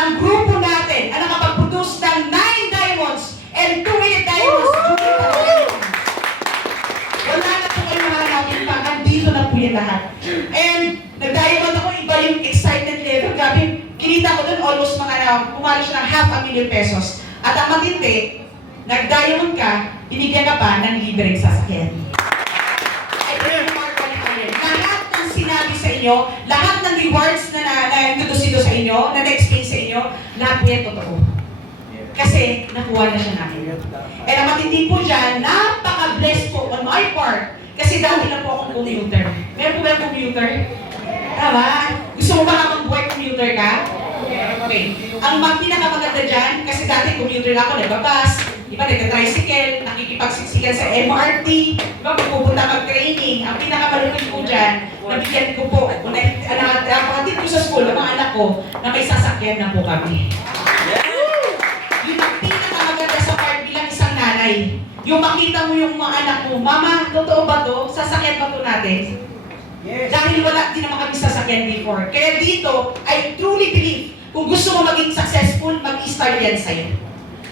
ng grupo natin ang nakapag-produce ng 9 diamonds and 2 elite diamonds. Wala na po kayo mahanapin pa. Andito na po yan lahat. And nag-diamond ako, iba yung excitement level. Grabe, kinita ko doon almost kumali siya ng 500,000 pesos. At ang matindi, nag-diamond ka, binigyan ka pa ng libreng sasakyan. Lahat ng sinabi sa inyo, lahat ng rewards na introduce sa inyo, na na-explain sa inyo, lahat po yan totoo. Kasi nakuha na siya namin. And ang matindi po dyan, napaka-blessed po on my part. Kasi dati na po akong commuter. Meron po ba yung commuter? Tama? Gusto mo ba ka mag-buhay commuter ka? Okay. Ang pinakamaganda dyan, kasi dati commuter na ako, nagbabas, iba nagka-tricycle, nakikipagsiksikan sa MRT, iba pupunta mag-training. Ang pinakamalupit po dyan, nabigyan ko po, napakatid ko sa school, ang mga anak ko, na may sasakyan na po kami. Yun ang pinakamaganda sa part bilang isang nanay. Yung makita mo yung mga anak mo, Mama, totoo ba to? Sasakyan ba to natin? Yes. Dahil wala din naman kami sasakyan before. Kaya dito, I truly believe, kung gusto mo maging successful, mag-start yan sa'yo.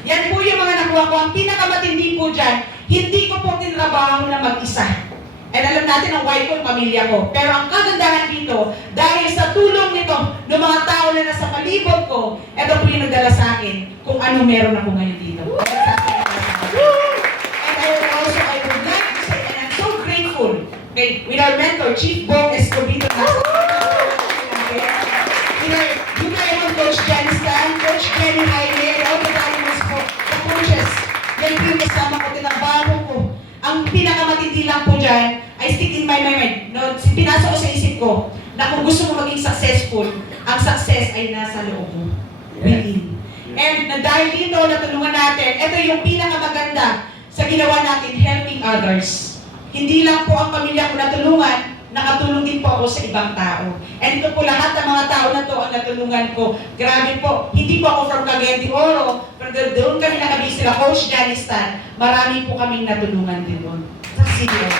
Yan po yung mga nakuha ko. Ang pinakamatindi po dyan, hindi ko po tinrabaho na mag-isa. And alam natin ang wife ko, pamilya ko. Pero ang kagandahan dito, dahil sa tulong nito, ng mga tao na nasa palibot ko, ito po yung nagdala sa akin kung ano meron ako ngayon dito. And I would like to say, and I'm so grateful, okay, with our mentor, Chief Bong Escobedo, you guys have Coach Jenny Stan, Coach Jenny Jaime, and all the diamonds po, the coaches. Yan po yung kasama ko, tinabaho ko. Ang pinakamatindi lang po dyan, I stick in my mind. No, pinasok ko sa isip ko na kung gusto mo maging successful, ang success ay nasa loob mo. Within. And dahil dito, natulungan natin, ito yung pinakamaganda sa ginawa natin, helping others. Hindi lang po ang pamilya ko natulungan, nakatulong din po ako sa ibang tao. And ito po lahat ng mga tao na to ang natulungan ko. Grabe po, hindi po ako from Cagayan de Oro, pero doon kami nakabis sila, Coach Jenny Stan. Marami po kaming natulungan din doon. Sa Sirio.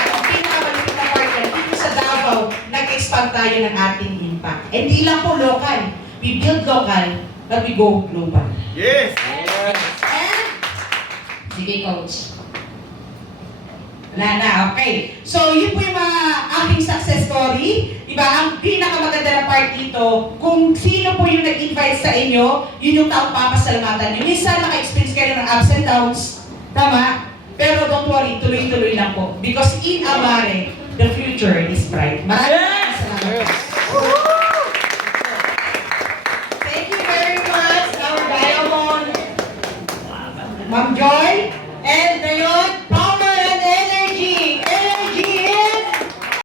At ang pinakamalipit na part yan, dito sa Davao, nag-expand tayo ng ating impact. And hindi lang po local. We build local, but we go global. Yes! And, sige Coach. Okay. So, yun po yung mga aking success story. Diba? Ang pinakamaganda na part dito, kung sino po yung nag-invite sa inyo, yun yung taong papasalamatan nyo. Minsan, naka-experience kayo ng ups and downs. Tama? Pero don't worry, tuloy-tuloy lang po. Because in Amare, the future is bright. Maraming salamat. Thank you very much, our Diamond. Ma'am Jo.